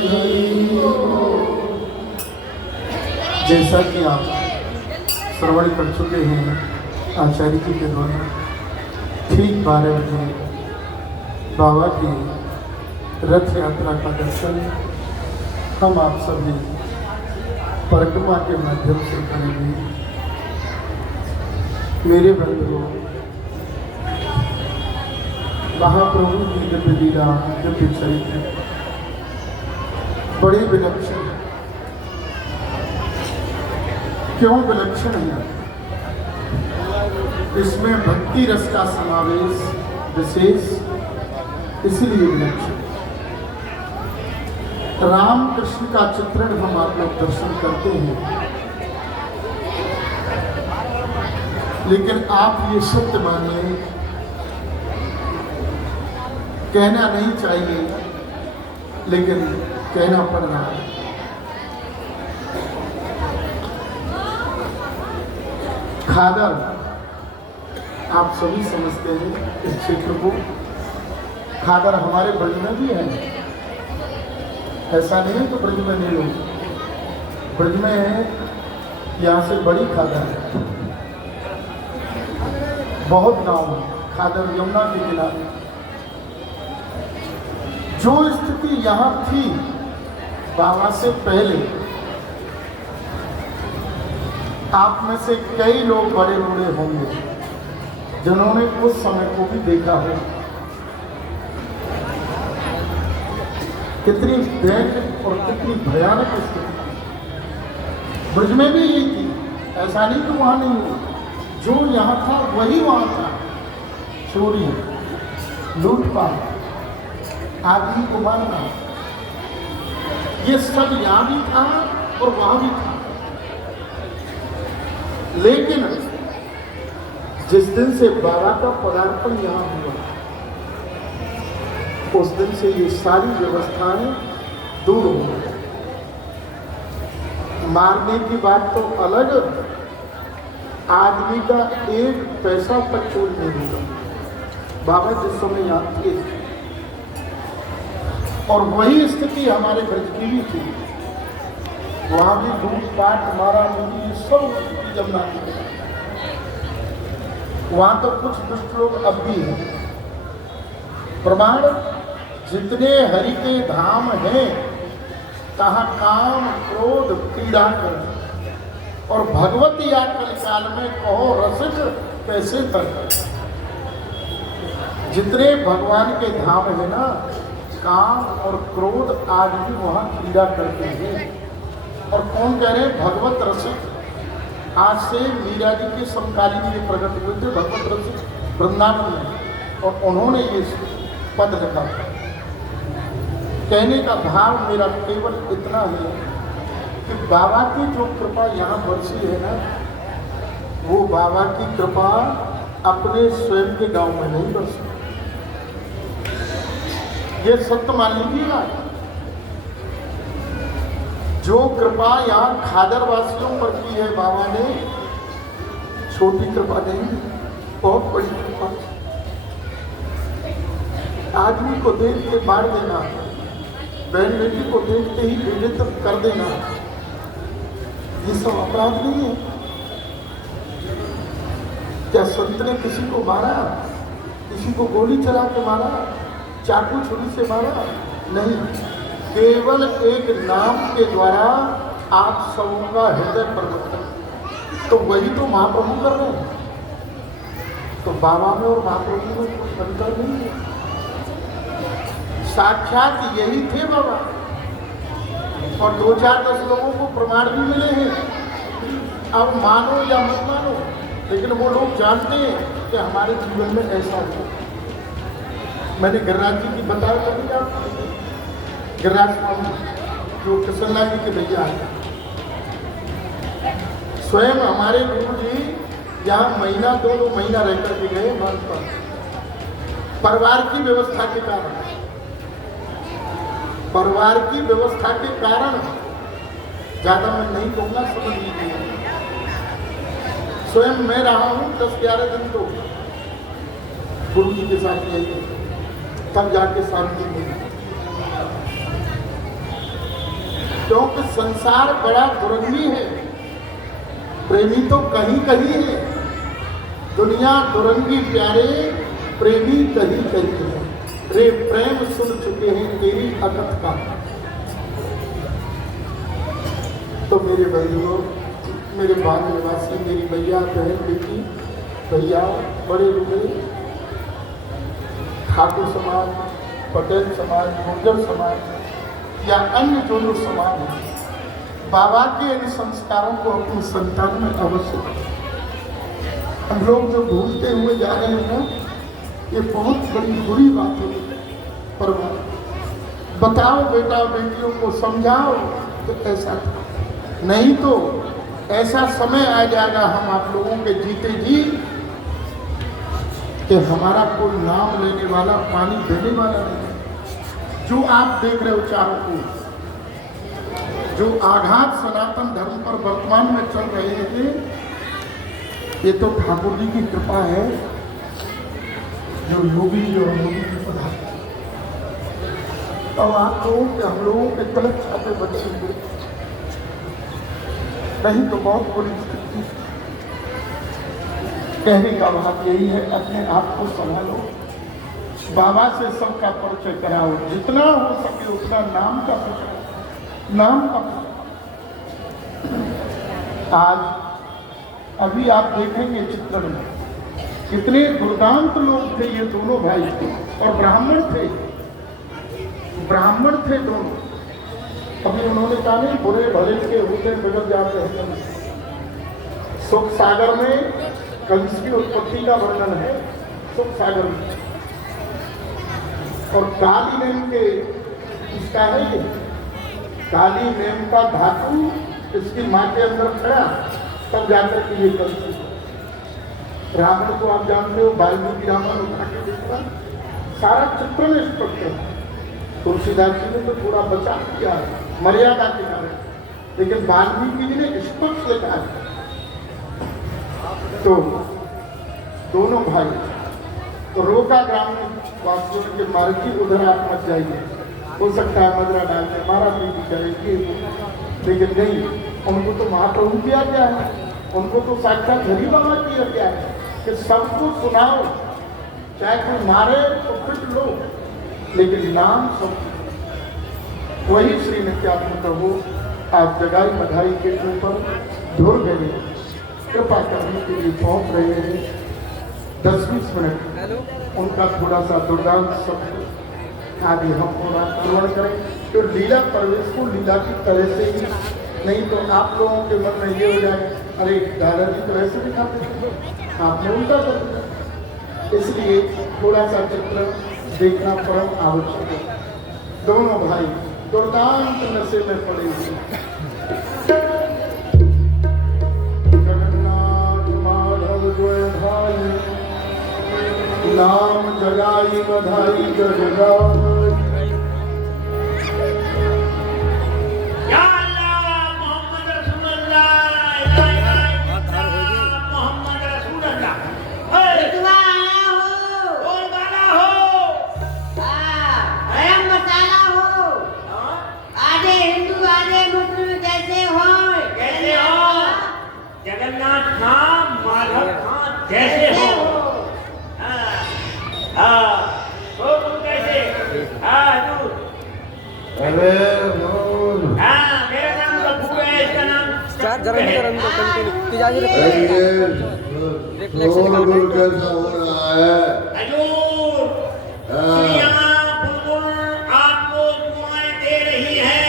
रही हो। जैसा कि आप श्रवण कर चुके हैं आचार्य जी के द्वारा, ठीक 12 बजे बाबा की रथ यात्रा का दर्शन हम आप सभी परिक्रमा के माध्यम से करेंगे। मेरे बंधुओं, महाप्रभु की दिव्य लीला, दिव्य चरित्र बड़ी विलक्षण है। क्यों विलक्षण है? इसमें भक्ति रस का समावेश विशेष, इसलिए विलक्षण। राम कृष्ण का चित्रण हम आप लोग दर्शन करते हैं, लेकिन आप ये सत्य मानिए, कहना नहीं चाहिए लेकिन कहना पड़ रहा है। खादर आप सभी समझते हैं इस क्षेत्र को। खादर हमारे ब्रज में भी है, ऐसा नहीं है तो ब्रज में नहीं लोग, ब्रज में है। यहाँ से बड़ी खादर है, बहुत गांव है खादर, यमुना के किनारे। जो स्थिति यहाँ थी बाबा से पहले, आप में से कई लोग बड़े बूढ़े होंगे जिन्होंने उस समय को भी देखा हो। कितनी भयंकर और कितनी भयानक स्थिति थी। ब्रज में भी यही थी, ऐसा नहीं कि वहां नहीं हुई। जो यहाँ था वही वहां था। चोरी, लूटपाट, आदमी को मारना, ये सब यहाँ भी था और वहां भी था। लेकिन जिस दिन से बाबा का पदार्पण यहाँ हुआ, उस दिन से ये सारी व्यवस्थाएं दूर हो गई। मारने की बात तो अलग, आदमी का एक पैसा तक चोरी नहीं होगा। बाबा जिस समय यहाँ थे, और वही स्थिति हमारे ब्रज की भी थी। वहां भी लूटपाट, मारा मुरी, सब जमना की। वहां तो कुछ दुष्ट लोग अब भी हैं। प्रमाण, जितने हरि के धाम हैं, कहाँ काम क्रोध पीड़ा कर, और भगवत या कल काल में कहो रसिक कैसे तक। जितने भगवान के धाम है ना, काम और क्रोध आज भी वहां पीड़ा करते हैं। और कौन कह रहे हैं? भगवत रसिक। आज से मीरा जी के समकालीन ये प्रकट हुए थे, भगवत रसिक वृंदावन में, और उन्होंने ये पद लिखा था। कहने का भाव मेरा केवल इतना है कि बाबा की जो कृपा यहाँ बरसी है ना, वो बाबा की कृपा अपने स्वयं के गांव में नहीं बरसी। ये सत्य मान लीजिएगा। जो कृपा यहाँ खादर वासियों पर की है बाबा ने, छोटी कृपा नहीं, बहुत बड़ी कृपा। आदमी को देख के मार देना, बहन बेटी को देखते ही बेइज्जत कर देना, ये सब अपराध नहीं है। क्या संत ने किसी को मारा? किसी को गोली चला के मारा? चाकू छुरी से मारा? नहीं, केवल एक नाम के द्वारा आप सबों का हृदय परिवर्तन। तो वही तो महाप्रभु कर रहे हैं। तो बाबा में और महाप्रभु में कोई अंतर नहीं है। साक्षात यही थे बाबा, और 2-4-10 लोगों को प्रमाण भी मिले हैं। अब मानो या मत मानो, लेकिन वो लोग जानते हैं कि हमारे जीवन में ऐसा हो। मैंने गिरिराज जी की बताया कभी आपको, गिरिराज स्वामी जो कृष्णलाल जी के भैया हैं, स्वयं हमारे गुरु जी यहाँ महीना 2 महीना रह करके गए मान पर, परिवार की व्यवस्था के कारण। परिवार की व्यवस्था के कारण, ज्यादा मैं नहीं कहूँगा, समझ लीजिए। स्वयं मैं रहा हूँ 10-11 दिन तो गुरु जी के साथ यही, तब जाके शांति मिली। क्योंकि संसार बड़ा दुरंगी है, प्रेमी तो कहीं कहीं है। दुनिया दुरंगी प्यारे, प्रेमी कहीं कहीं है। रे प्रेम सुन चुके हैं तेरी अकथ का। तो मेरे भाइयों, मेरे बाल निवासी, मेरी भैया, बहन, बेटी, भैया, बड़े बूढ़े, ठाकुर समाज, पटेल समाज, गुर्जर समाज या अन्य जो लोग समाज हैं, बाबा के इन संस्कारों को अपनी संतान में अवश्य करें। हम लोग जो भूलते हुए जा रहे हैं ना, ये बहुत बड़ी बुरी बात है। पर बताओ बेटा बेटियों को, समझाओ तो ऐसा था। नहीं तो ऐसा समय आ जाएगा हम आप लोगों के जीते जी कि हमारा कोई नाम लेने वाला, पानी देने वाला नहीं। जो आप देख रहे हो चारों को, जो आघात सनातन धर्म पर वर्तमान में चल रहे हैं, ये तो ठाकुर जी की कृपा है, जो योगी और योगी की पढ़ा। अब आप लोगों के, हम लोगों के गलत छापे बचेंगे, नहीं तो बहुत बुरी स्थिति। कहने का बात यही है, अपने आप को संभालो, बाबा से सबका परिचय कराओ, जितना हो सके उतना नाम का परिचय, नाम का। आज अभी आप देखेंगे चित्रण में कितने दुर्दांत लोग थे। ये दोनों भाई थे और ब्राह्मण थे, ब्राह्मण थे दोनों। अभी उन्होंने कहा नहीं, बुरे भले के होते बिगड़ जाते हैं। सुख सागर में कंस की उत्पत्ति का वर्णन है, सुख सागर में। और काली नेम के इसका है ये, काली नेम का धातु इसकी माँ के अंदर खड़ा, तब जाकर के ये कंस। रावण को आप जानते हो, वाल्मीकि रामायण उठा के देखना, सारा चित्रण स्पष्ट है। तुलसीदास जी ने तो थोड़ा बचा किया है मर्यादा के कारण, लेकिन वाल्मीकि जी ने स्पष्ट लिखा है। तो दोनों भाई तो रोका ग्राम में वासियों के मार्ग की, उधर आप मत जाइए, हो सकता है मदरा डालने मारा पीटी करेंगे, लेकिन नहीं, उनको तो महाप्रभु किया गया है, उनको तो साक्षात हरि बाबा किया गया है कि सबको सुनाओ, चाहे कोई मारे तो पिट लो, लेकिन नाम सब। वही श्री नित्यानंद प्रभु आज जगाई बधाई के ऊपर ढुर गए, कृपा करने के लिए पहुंच रहे हैं। 10-20 मिनट उनका थोड़ा सा दुर्दांत शब्द आगे हम थोड़ा श्रवण करें, तो लीला प्रवेश को लीला की तरह से ही, नहीं तो आप लोगों के मन में ये हो जाए, अरे दादाजी तो ऐसे दिखाते थे, आपने उल्टा कर दिया। इसलिए थोड़ा सा चित्र देखना परम आवश्यक है। दोनों भाई दुर्दांत नशे में पड़े हुए, जगन्नाथ माधव भाई, नाम जगाई बधाई जगाई। जगन्नाथ खां, माधव खां जैसे हो, कैसे? अरे बोल। मेरा नाम रघु है, इसका नाम चार जरा रंग को कंटिन्यू की जाती है। कैसा हो रहा है? हजूर, बुलबुल आपको दुआएं दे रही है,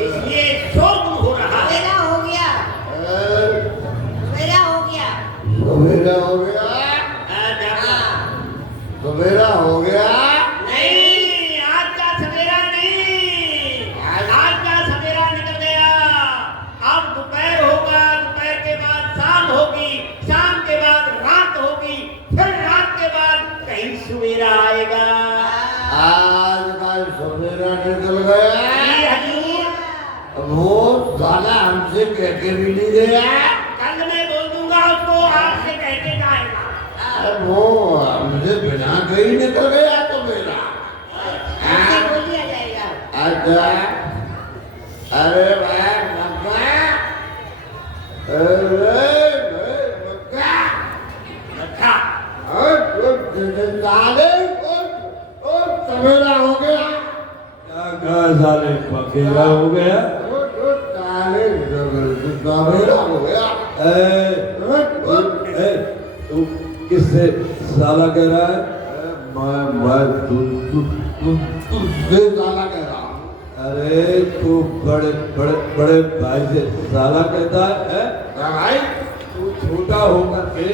इसलिए शोक हो रहा है। सवेरा हो गया। सवेरा हो गया? नहीं, आज का सवेरा नहीं, आज का सवेरा निकल गया। अब दोपहर होगा, दोपहर के बाद शाम होगी, शाम के बाद रात होगी, फिर रात के बाद कहीं सवेरा आएगा। आज का सवेरा निकल गया। जी हजूर। वो साला हमसे कह के भी नहीं गया। कल मैं बोल दूंगा उसको, आज से कह के जाएगा। वो हमसे बिना कहीं निकल गया तो मेरा। अच्छा अकेला हो गया काले सवेरा हो गया। तू किससे साला कह रहा है? मैं तुझसे साला कह रहा हूँ। अरे तू बड़े बड़े बड़े भाई से साला कहता है? भाई तू छोटा होकर के